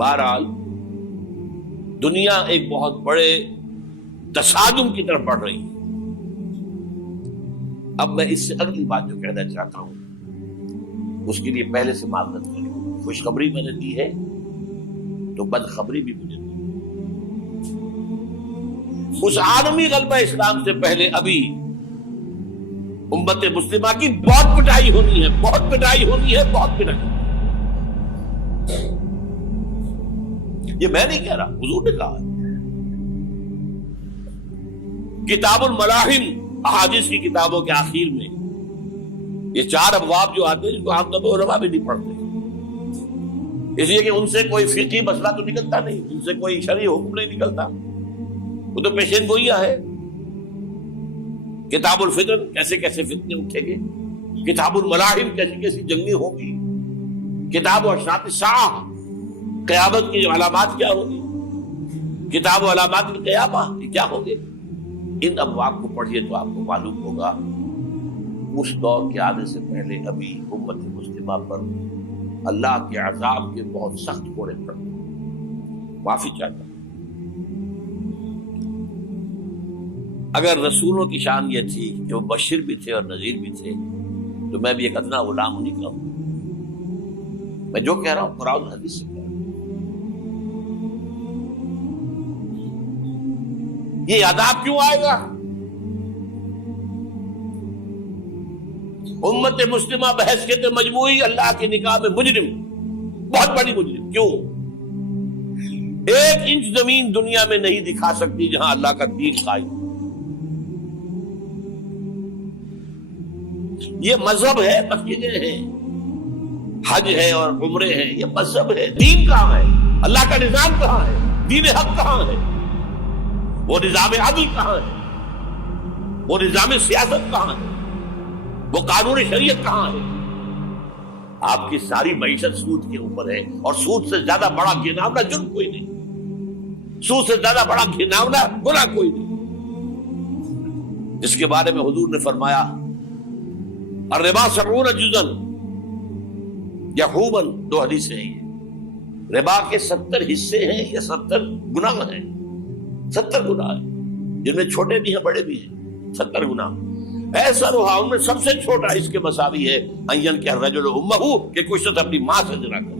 بہرحال دنیا ایک بہت بڑے تصادم کی طرف بڑھ رہی ہے. اب میں اس سے اگلی بات جو کہنا چاہتا ہوں اس کے لیے پہلے سے معذرت کروں. خوشخبری میں نے دی ہے تو بدخبری بھی مجھے دی. اس عالمی غلبہ اسلام سے پہلے ابھی امت مسلمہ کی بہت پٹائی ہونی ہے، بہت پٹائی ہونی ہے، بہت پٹائی. یہ میں نہیں کہہ رہا، حضور نے کہا ہے. کتاب الملاحم احادیث کی کتابوں کے آخر میں یہ 4 ابواب جو آتے ہیں جن کو عام طور پر علماء بھی نہیں پڑھتے، اس لیے کہ ان سے کوئی فقہی مسئلہ تو نکلتا نہیں، ان سے کوئی شرعی حکم نہیں نکلتا، وہ تو پیشین گوئیاں ہے. کتاب الفتن کیسے کیسے فتنے اٹھیں گے، کتاب الملاحم کیسی کیسی جنگیں ہوں گی، کتاب اشراط الساعہ قیامت کی علامات کیا ہوگی، کتاب علامات القیامہ یہ کیا ہوں گے. ان ابواب کو پڑھیے تو آپ کو معلوم ہوگا اس دور کے آنے سے پہلے ابھی امت مسلمہ پر اللہ کے عذاب کے بہت سخت کوڑے پڑ. معافی چاہتا ہوں. اگر رسولوں کی شان یہ تھی کہ وہ بشیر بھی تھے اور نذیر بھی تھے تو میں بھی ایک ادنا غلام نہیں کہوں. میں جو کہہ رہا ہوں قرآن اور حدیث سے کہہ رہا ہوں. یہ عذاب کیوں آئے گا؟ امت مسلمہ بحیثیت مجموعی اللہ کی نگاہ میں مجرم، بہت بڑی مجرم. کیوں؟ 1 انچ زمین دنیا میں نہیں دکھا سکتی جہاں اللہ کا دین قائم. یہ مذہب ہے، مسجدیں ہیں، حج ہے اور عمرے ہیں، یہ مذہب ہے. دین کہاں ہے؟ اللہ کا نظام کہاں ہے؟ دین حق کہاں ہے؟ وہ نظام عدل کہاں ہے؟ وہ نظام سیاست کہاں ہے؟ وہ قانون شریعت کہاں ہے؟ آپ کی ساری معیشت سود کے اوپر ہے، اور سود سے زیادہ بڑا گھناؤنا جرم کوئی نہیں، سود سے زیادہ بڑا گھناؤنا گناہ کوئی نہیں، جس کے بارے میں حضور نے فرمایا الربا 70 جزءا یحوما. 2 حدیثیں ہیں. یہ ربا کے 70 حصے ہیں یا 70 گناہ ہیں. 70 گناہ ہیں جن میں چھوٹے بھی ہیں بڑے بھی ہیں. 70 گناہ. ایسا رہا ان میں سب سے چھوٹا اس کے مساوی ہے ان کہ الرجل امہ، کہ کوئی شخص اپنی ماں سے زنا کرے.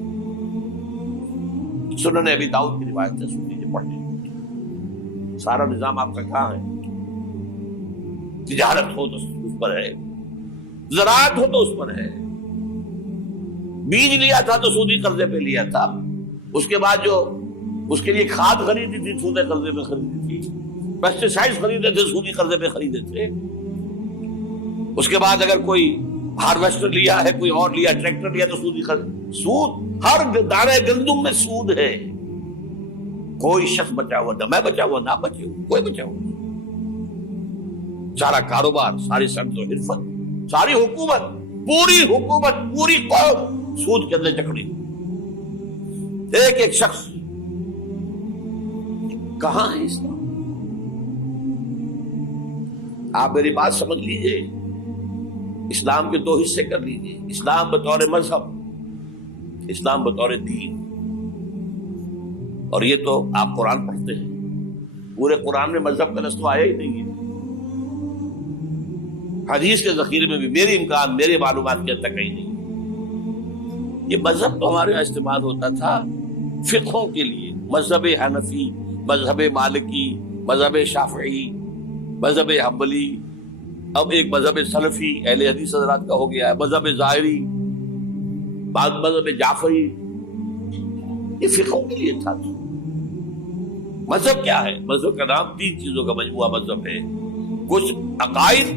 سنن ابی داؤد کی روایت ہے، سن لیجیے پڑھ لیجیے. سارا نظام آپ کا کہاں ہے؟ تجارت ہو تو اس پر ہے، زراعت ہو تو اس پر ہے. بیج لیا تھا تو سودی قرضے پہ لیا تھا، اس کے بعد جو اس کے لیے کھاد خریدی تھی سودی قرضے پہ خریدی تھی، پیسٹیسائڈ خریدے تھے سودی قرضے پہ خریدے تھے. اس کے بعد اگر کوئی ہارویسٹر لیا ہے، کوئی اور لیا، ٹریکٹر لیا تو سودی قرض. سود ہر دانے گندم میں سود ہے. کوئی شخص بچا ہوا نہ، میں بچا ہوا نہ بچے ہوا، کوئی بچا ہوا. سارا کاروبار، ساری صنعت و حرفت، ساری حکومت، پوری حکومت، پوری قوم سود کے اندر جکڑی. ایک شخص. کہاں ہے اسلام؟ آپ میری بات سمجھ لیجئے. اسلام کے 2 حصے کر لیجئے. اسلام بطور مذہب، اسلام بطور دین. اور یہ تو آپ قرآن پڑھتے ہیں، پورے قرآن میں مذہب کا لفظ تو آیا ہی نہیں ہے. حدیث کے ذخیرے میں بھی میری امکان، میرے معلومات کے تک کہیں نہیں. یہ مذہب تو ہمارے یہاں استعمال ہوتا تھا فقہوں کے لیے. مذہب حنفی، مذہب مالکی، مذہب شافعی، مذہب حنبلی، اب ایک مذہب سلفی اہل حدیث حضرات کا ہو گیا ہے، مذہب ظاہری، بعض مذہب جعفری. یہ فقہوں کے لیے تھا. مذہب کیا ہے؟ مذہب کا نام 3 چیزوں کا مجموعہ مذہب ہے. کچھ عقائد،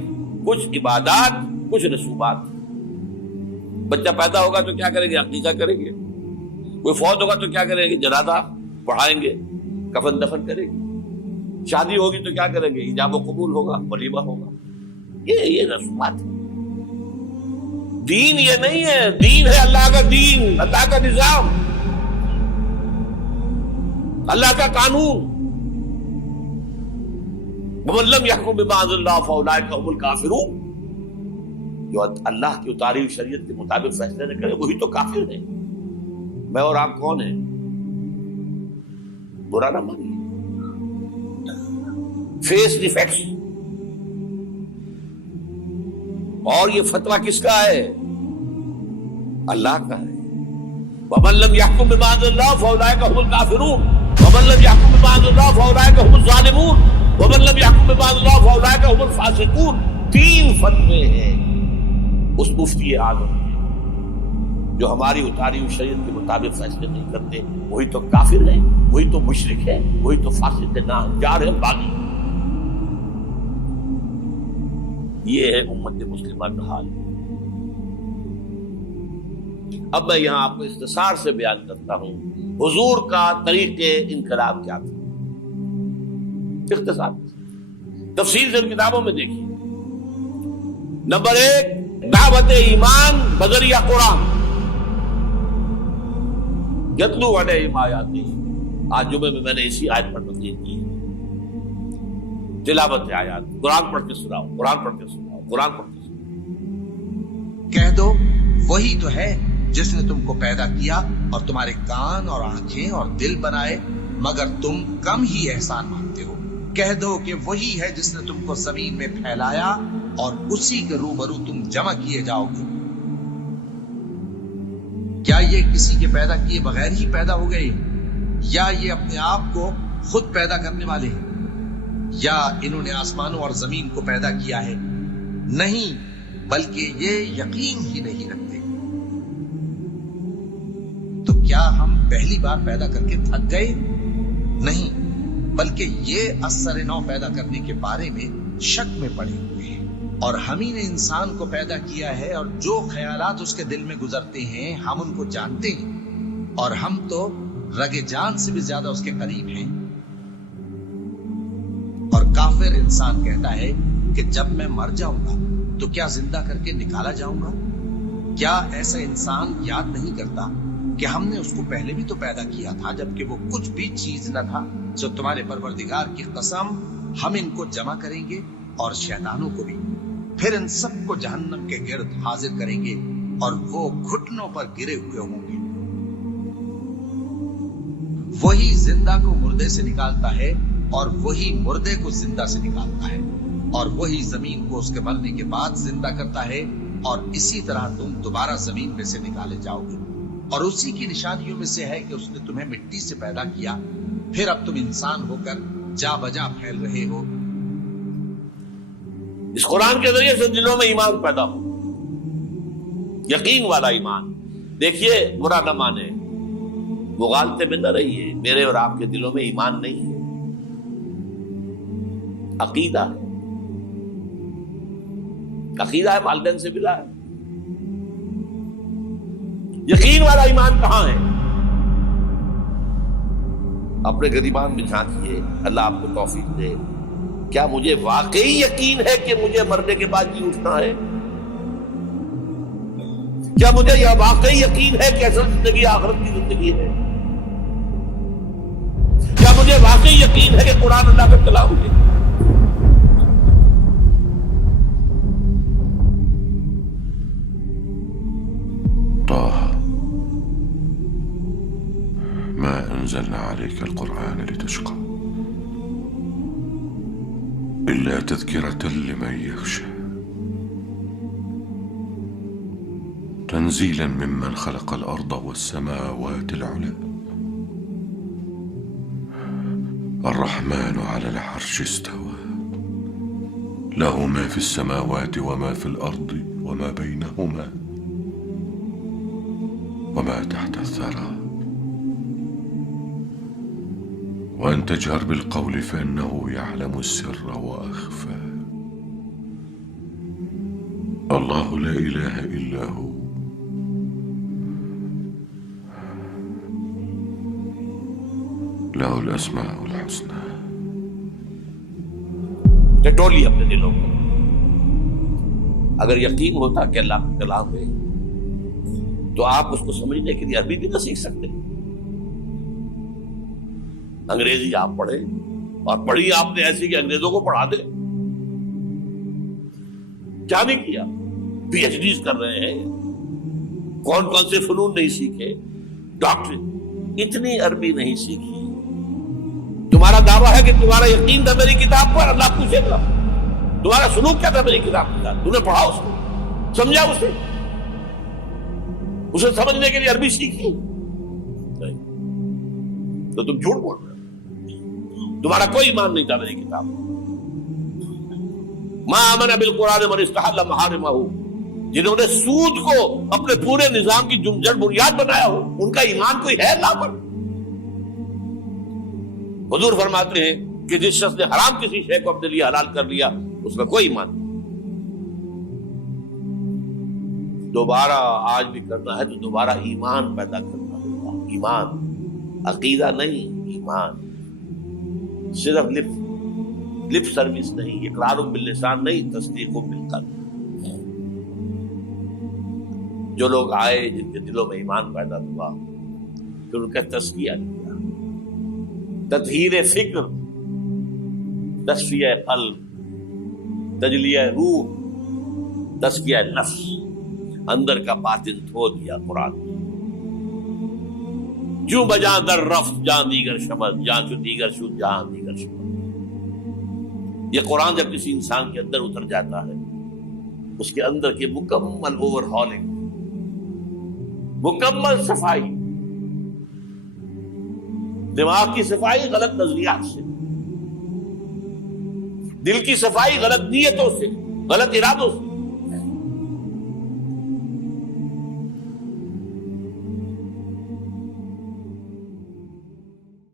کچھ عبادات، کچھ رسومات. بچہ پیدا ہوگا تو کیا کریں گے؟ عقیقہ کریں گے. کوئی فوت ہوگا تو کیا کریں گے؟ جنازہ پڑھائیں گے، کفن دفن کریں گے. شادی ہوگی تو کیا کریں گے؟ ایجاب و قبول ہوگا، ولیمہ ہوگا. یہ رسومات ہے. دین یہ نہیں ہے. دین ہے اللہ کا دین، اللہ کا نظام، اللہ کا قانون. وَمَن لَّمْ يَحْكُم بِمَا أَنزَلَ اللَّهُ فَأُولَٰئِكَ هُمُ الْكَافِرُونَ. جو اللہ کی اتاری ہوئی شریعت کے مطابق فیصلے نہ کرے وہی تو کافر ہے. میں اور آپ کون ہیں؟ برا نہ مانیے. فیس دی فیکٹس. اور یہ فتویٰ کس کا ہے؟ اللہ کا ہے. وَمَن لَّمْ يَحْكُم بِمَا أَنزَلَ اللَّهُ فَأُولَٰئِكَ هُمُ الْكَافِرُونَ وَمَن لَّمْ يَحْكُم بِمَا أَنزَلَ اللَّهُ فَأُولَٰئِكَ هُمُ الظَّالِمُونَ وَمَن لَّمْ يَحْكُم بِمَا أَنزَلَ اللَّهُ فَأُولَٰئِكَ هُمُ الْفَاسِقُونَ. 3 فتوے ہیں اس مفتی اعظم کے جو ہماری اتاری ہوئی شریعت کے مطابق فیصلے نہیں کرتے. وہی تو کافر ہے, وہی تو مشرک ہے, وہی تو فاسق ہے, ناہنجار ہے, باغی. یہ ہے امت مسلمہ کا حال. اب میں یہاں آپ کو اختصار سے بیان کرتا ہوں حضور کا طریقے انقلاب کیا تھا. اختصار تفصیل سے کتابوں میں دیکھیے. نمبر 1, دعوت ایمان بذریعہ قرآن. یتلو علیہم آیاتہ. آج جمعے میں میں نے اسی آیت پر تقریر کی. تلاوت آیات, قرآن پڑھ کے سناؤ, قرآن پڑھ کے سناؤ, قرآن پڑھ کے سناؤ. کہہ دو وہی تو ہے جس نے تم کو پیدا کیا اور تمہارے کان اور آنکھیں اور دل بنائے, مگر تم کم ہی احسان مانتے ہو. کہہ دو کہ وہی ہے جس نے تم کو زمین میں پھیلایا اور اسی کے روبرو تم جمع کیے جاؤ گے. کیا یہ کسی کے پیدا کیے بغیر ہی پیدا ہو گئے, یا یہ اپنے آپ کو خود پیدا کرنے والے ہیں, یا انہوں نے آسمانوں اور زمین کو پیدا کیا ہے؟ نہیں, بلکہ یہ یقین ہی نہیں رکھتے. تو کیا ہم پہلی بار پیدا کر کے تھک گئے؟ نہیں, بلکہ یہ اثر نو پیدا کرنے کے بارے میں شک میں پڑے ہوئے ہیں. اور ہم ہی نے انسان کو پیدا کیا ہے, اور جو خیالات اس کے دل میں گزرتے ہیں ہم ان کو جانتے ہیں, اور ہم تو رگ جان سے بھی زیادہ اس کے قریب ہیں. اور کافر انسان کہتا ہے کہ جب میں مر جاؤں گا تو کیا زندہ کر کے نکالا جاؤں گا؟ کیا ایسا انسان یاد نہیں کرتا کہ ہم نے اس کو پہلے بھی تو پیدا کیا تھا جبکہ وہ کچھ بھی چیز نہ تھا؟ جو تمہارے پروردگار کی قسم ہم ان کو جمع کریں گے اور شیطانوں کو بھی, پھر ان سب کو جہنم کے گرد حاضر کریں گے اور وہ گھٹنوں پر گرے ہوئے ہوں گے. وہی زندہ کو مردے سے نکالتا ہے اور وہی مردے کو زندہ سے نکالتا ہے, اور وہی زمین کو اس کے مرنے کے بعد زندہ کرتا ہے, اور اسی طرح تم دوبارہ زمین میں سے نکالے جاؤ گے. اور اسی کی نشانیوں میں سے ہے کہ اس نے تمہیں مٹی سے پیدا کیا, پھر اب تم انسان ہو کر جا بجا پھیل رہے ہو. اس قرآن کے ذریعے سے دلوں میں ایمان پیدا ہو, یقین والا ایمان. دیکھیے, برا نہ مانے, مغالطے میں نہ رہیے. میرے اور آپ کے دلوں میں ایمان نہیں ہے, عقیدہ ہے. عقیدہ ہے, والدین سے ملا ہے. یقین والا ایمان کہاں ہے؟ اپنے گریبان میں جھانکیے, اللہ آپ کو توفیق دے. کیا مجھے واقعی یقین ہے کہ مجھے مرنے کے بعد جی اٹھنا ہے؟ کیا مجھے یہ واقعی یقین ہے کہ اصل زندگی آخرت کی زندگی ہے؟ کیا مجھے واقعی یقین ہے کہ قرآن اللہ کا کلام ہے؟ ما أنزلنا عليك القرآن لتشقى إلا تذكرة لمن يخشى تنزيلا ممن خلق الأرض والسماوات العلى الرحمن على العرش استوى له ما في السماوات وما في الأرض وما بينهما وما تحت الثرى وأن تجهر بالقول فإنه يعلم السر وأخفى الله لا إله إلا هو له الأسماء الحسنى. ٹٹولی اپنے دلوں کو. اگر یقین ہوتا کہ اللہ کا کلام ہے تو آپ اس کو سمجھنے کے لیے عربی بھی نہ سیکھ سکتے. انگریزی آپ پڑھے, اور پڑھی آپ نے ایسی کہ انگریزوں کو پڑھا دے. کیا نہیں کیا, پی ایچ ڈیز کر رہے ہیں, کون کون سے فنون نہیں سیکھے, ڈاکٹر اتنی عربی نہیں سیکھی دعویٰ ہے کہ تمہارا یقین تھا میری کتاب پر، اللہ پوچھے گا تمہارا سلوک کیا تھا میری کتاب کے ساتھ، تم نے پڑھا اس کو، سمجھا اسے سمجھنے کے لیے عربی سیکھی؟ نہیں، تو تم جھوٹ بول رہے ہو، تمہارا کوئی ایمان نہیں تھا میری کتاب پر۔ ما آمن بالقرآن من استحل محارمہ، جنہوں نے سود کو اپنے پورے نظام کی جڑ بنیاد بنایا ہو، ان کا ایمان کوئی ہے اللہ پر؟ حضور فرماتے ہیں کہ جس شخص نے حرام کسی شے کو اپنے لیے حلال کر لیا اس کا کوئی ایمان نہیں۔ دوبارہ آج بھی کرنا ہے تو دوبارہ ایمان پیدا کرنا ہوگا، ایمان، عقیدہ نہیں، ایمان، صرف لپ سروس نہیں، اقرار باللسان نہیں، تصدیق بالقلب۔ جو لوگ آئے جن کے دلوں میں ایمان پیدا ہوا، پھر ان کا تزکیہ کیا، تطہیر فکر، تصفیہ قلب، تجلیہ روح، تزکیہ نفس، اندر کا باطن دھو دیا قرآن۔ جو بجاں در رفت جان دیگر شبد، جان جو دیگر شد جان دیگر شبد۔ یہ قرآن جب کسی انسان کے اندر اتر جاتا ہے، اس کے اندر کی مکمل اوور ہالنگ، مکمل صفائی، دماغ کی صفائی غلط نظریات سے، دل کی صفائی غلط نیتوں سے، غلط ارادوں سے،